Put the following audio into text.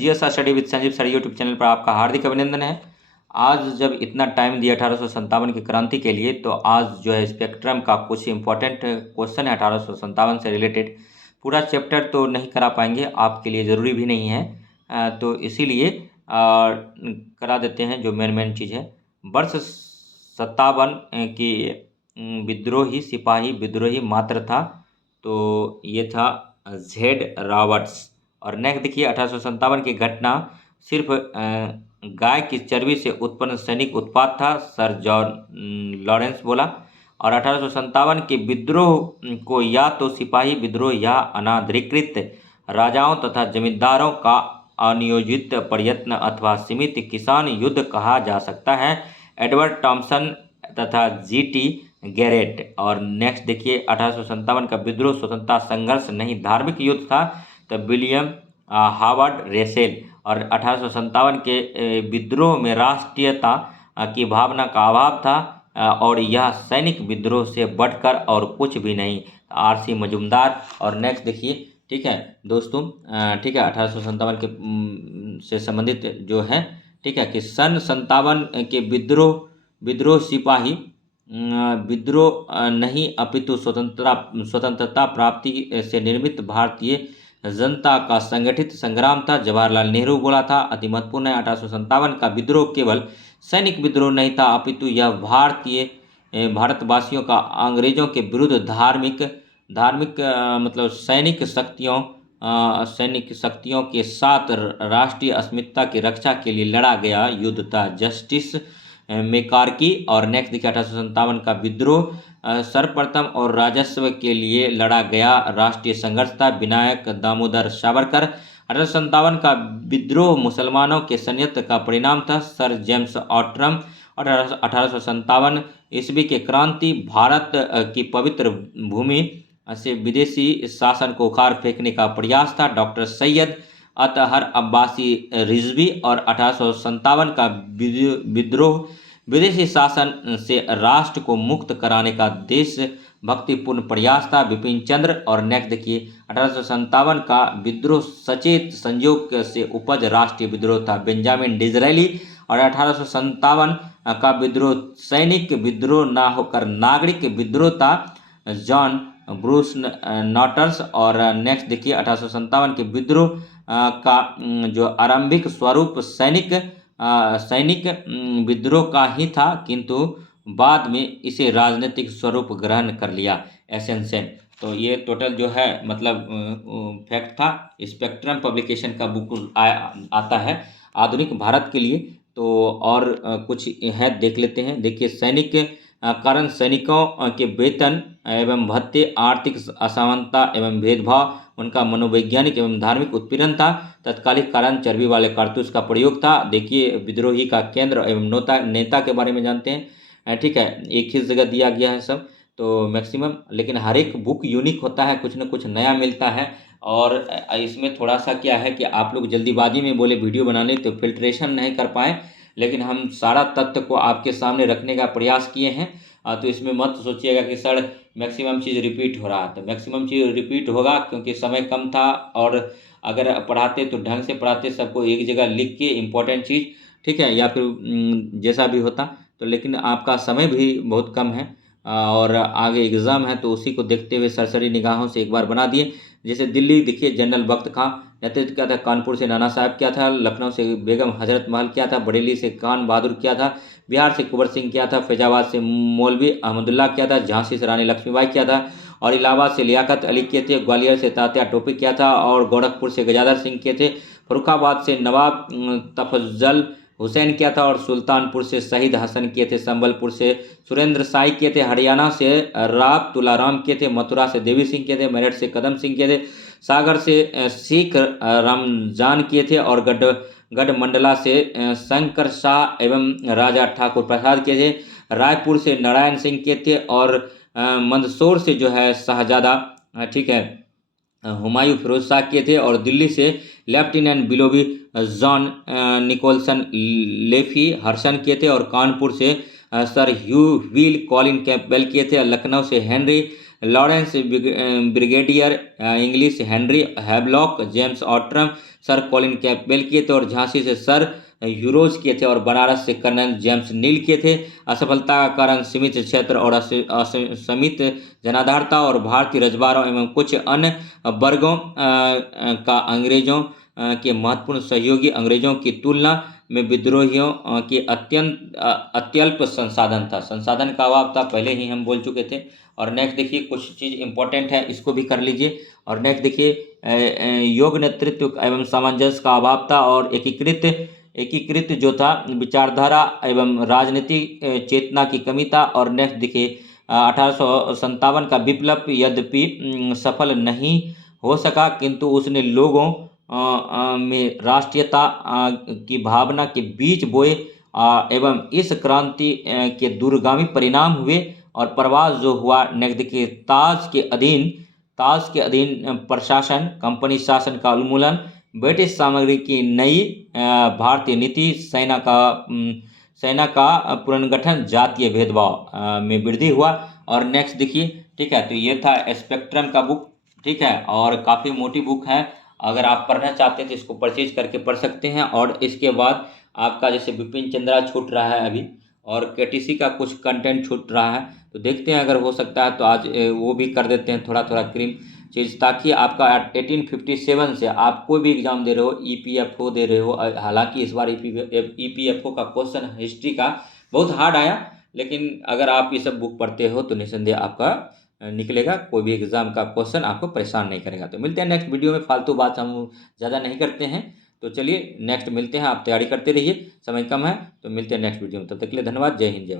GS study with Sanjeev sir YouTube channel पर आपका हार्दिक अभिनंदन है। आज जब इतना टाइम दिया 1857 की क्रांति के लिए, तो आज जो है स्पेक्ट्रम का कुछ इंपॉर्टेंट क्वेश्चन है 1857 से रिलेटेड। पूरा चैप्टर तो नहीं करा पाएंगे, आपके लिए ज़रूरी भी नहीं है, तो इसीलिए करा देते हैं जो मेन चीज़ है। वर्ष 57 की विद्रोही सिपाही विद्रोही मात्र था, तो ये था जेड रॉबर्ट्स। और नेक्स्ट देखिए 1857 की घटना सिर्फ गाय की चर्बी से उत्पन्न सैनिक उत्पाद था, सर जॉन लॉरेंस बोला। और 1857 के विद्रोह को या तो सिपाही विद्रोह या अनाधिकृत राजाओं तथा जमींदारों का अनियोजित प्रयत्न अथवा सीमित किसान युद्ध कहा जा सकता है। एडवर्ड टॉमसन तथा जीटी गैरेट। और नेक्स्ट देखिए 1857 का विद्रोह स्वतंत्रता संघर्ष नहीं धार्मिक युद्ध था, तो विलियम हावर्ड रेसेल। और 1857 के विद्रोह में राष्ट्रीयता की भावना का अभाव था, और यह सैनिक विद्रोह से बढ़कर और कुछ भी नहीं। आरसी मजुमदार। और नेक्स्ट देखिए, ठीक है दोस्तों, ठीक है 1857 के से संबंधित जो है, ठीक है कि सन 57 के विद्रोह सिपाही विद्रोह नहीं अपितु स्वतंत्रता प्राप्ति से निर्मित भारतीय जनता का संगठित संग्राम था, जवाहरलाल नेहरू बोला था। अति महत्वपूर्ण है, 1857 का विद्रोह केवल सैनिक विद्रोह नहीं था, अपितु यह भारतवासियों का अंग्रेजों के विरुद्ध धार्मिक मतलब सैनिक शक्तियों के साथ राष्ट्रीय अस्मिता की रक्षा के लिए लड़ा गया युद्ध था। जस्टिस मेकारकी। और नेक्स्ट देखिए 1857 का विद्रोह सर्वप्रथम और राजस्व के लिए लड़ा गया राष्ट्रीय संघर्ष था, विनायक दामोदर सावरकर। 1857 का विद्रोह मुसलमानों के संयंत्र का परिणाम था, सर जेम्स ऑट्रम। और 1857 ईस्वी के क्रांति भारत की पवित्र भूमि से विदेशी शासन को उखाड़ फेंकने का प्रयास था, डॉक्टर सैयद अतहर अब्बासी रिजवी। और 1857 का विद्रोह विदेशी शासन से राष्ट्र को मुक्त कराने का देशभक्तिपूर्ण प्रयास था, बिपिन चंद्र। और नेक्स्ट देखिए 1857 का विद्रोह सचेत संयोग से उपज राष्ट्रीय विद्रोह था, बेंजामिन डिज़रायली। और 1857 का विद्रोह सैनिक विद्रोह ना होकर नागरिक विद्रोह था, जॉन ब्रूस नॉटर्स। और नेक्स्ट देखिए 1857 के विद्रोह का जो आरंभिक स्वरूप सैनिक विद्रोह का ही था, किंतु बाद में इसे राजनीतिक स्वरूप ग्रहण कर लिया, एसेंशन। तो ये टोटल जो है मतलब फैक्ट था। स्पेक्ट्रम पब्लिकेशन का बुक आता है आधुनिक भारत के लिए। तो और कुछ है देख लेते हैं। देखिए, सैनिक कारण सैनिकों के वेतन एवं भत्ते, आर्थिक असमानता एवं भेदभाव, उनका मनोवैज्ञानिक एवं धार्मिक उत्पीड़न था। तत्कालिक कारण चर्बी वाले कारतूस का प्रयोग था। देखिए, विद्रोही का केंद्र एवं नेता के बारे में जानते हैं, ठीक है, एक ही जगह दिया गया है सब, तो मैक्सिमम। लेकिन हर एक बुक यूनिक होता है, कुछ न कुछ नया मिलता है। और इसमें थोड़ा सा क्या है कि आप लोग जल्दीबाजी में बोले वीडियो बनाने, तो फिल्ट्रेशन नहीं कर पाए, लेकिन हम सारा तथ्य को आपके सामने रखने का प्रयास किए हैं। तो इसमें मत सोचिएगा कि सर मैक्सिमम चीज़ रिपीट हो रहा है, तो मैक्सिमम चीज़ रिपीट होगा क्योंकि समय कम था। और अगर पढ़ाते तो ढंग से पढ़ाते, सबको एक जगह लिख के इम्पोर्टेंट चीज़, ठीक है, या फिर जैसा भी होता तो। लेकिन आपका समय भी बहुत कम है और आगे एग्ज़ाम है, तो उसी को देखते हुए सरसरी निगाहों से एक बार बना दिए। जैसे दिल्ली देखिए, जनरल बख्त खां नेतृत्व क्या था, कानपुर से नाना साहब क्या था, लखनऊ से बेगम हजरत महल क्या था, बरेली से खान बहादुर क्या था, बिहार से कुंवर सिंह क्या था, फैजाबाद से मौलवी अहमदुल्ला क्या था, झांसी से रानी लक्ष्मीबाई क्या था, और इलाहाबाद से लियाकत अली के थे, ग्वालियर से तात्या टोपे क्या था, और गोरखपुर से गजाधर सिंह के थे, फरुखाबाद से नवाब तफज्जल हुसैन क्या था, और सुल्तानपुर से शहीद हसन किए थे, संबलपुर से सुरेंद्र साई किए थे, हरियाणा से राव तुलाराम किए थे, मथुरा से देवी सिंह किए थे, मेरठ से कदम सिंह किए थे, सागर से शेख रमजान किए थे, और गढ़मंडला से शंकर शाह एवं राजा ठाकुर प्रसाद किए थे, रायपुर से नारायण सिंह किए थे, और मंदसौर से जो है शाहजादा, ठीक है, हुमायूं फिरोज शाह किए थे, और दिल्ली से लेफ्टिनेंट बिलोबी जॉन निकोलसन लेफी हर्सन किए थे, और कानपुर से sir Hugh Wheeler Colin Campbell किए थे, लखनऊ से Henry Lawrence brigadier Inglis Henry Havelock, James Outram, sir Colin Campbell किए थे, और झांसी से सर यूरोज किए थे, और बनारस से कर्नल जेम्स नील किए थे। असफलता का कारण सीमित क्षेत्र और असीमित जनाधार था, और भारतीय रजबारों एवं कुछ अन्य वर्गों का अंग्रेजों के महत्वपूर्ण सहयोगी अंग्रेजों की तुलना में विद्रोहियों के अत्यल्प संसाधन था। संसाधन का अभाव था, पहले ही हम बोल चुके थे। और नेक्स्ट देखिए, कुछ चीज़ इंपॉर्टेंट है, इसको भी कर लीजिए। और नेक्स्ट देखिए, योग नेतृत्व एवं सामंजस्य का अभाव था, और एकीकृत जो था विचारधारा एवं राजनीतिक चेतना की कमी था। और नेक्स्ट देखिए, 1857 का विप्लव यद्यपि सफल नहीं हो सका, किंतु उसने लोगों में राष्ट्रीयता की भावना के बीज बोए, एवं इस क्रांति के दूरगामी परिणाम हुए। और प्रवास जो हुआ, नेक्स्ट देखिए, ताज के अधीन प्रशासन, कंपनी शासन का उन्मूलन, ब्रिटिश सामग्री की नई भारतीय नीति, सेना का पुनर्गठन, जातीय भेदभाव में वृद्धि हुआ। और नेक्स्ट देखिए, ठीक है, तो ये था स्पेक्ट्रम का बुक, ठीक है, और काफ़ी मोटी बुक है। अगर आप पढ़ना चाहते हैं तो इसको परचेज करके पढ़ सकते हैं। और इसके बाद आपका जैसे बिपिन चंद्रा छूट रहा है अभी, और केटीसी का कुछ कंटेंट छूट रहा है, तो देखते हैं, अगर हो सकता है तो आज वो भी कर देते हैं थोड़ा थोड़ा क्रीम चीज़, ताकि आपका 1857 से आप कोई भी एग्जाम दे रहे हो, EPFO दे रहे हो, हालांकि इस बार EPFO का क्वेश्चन हिस्ट्री का बहुत हार्ड आया, लेकिन अगर आप ये सब बुक पढ़ते हो तो निस्संदेह आपका निकलेगा, कोई भी एग्जाम का क्वेश्चन आपको परेशान नहीं करेगा। तो मिलते हैं नेक्स्ट वीडियो में, फालतू बात हम ज़्यादा नहीं करते हैं, तो चलिए नेक्स्ट मिलते हैं। आप तैयारी करते रहिए, समय कम है, तो मिलते हैं नेक्स्ट वीडियो में। तब तक के लिए धन्यवाद। जय हिंद, जय भारत।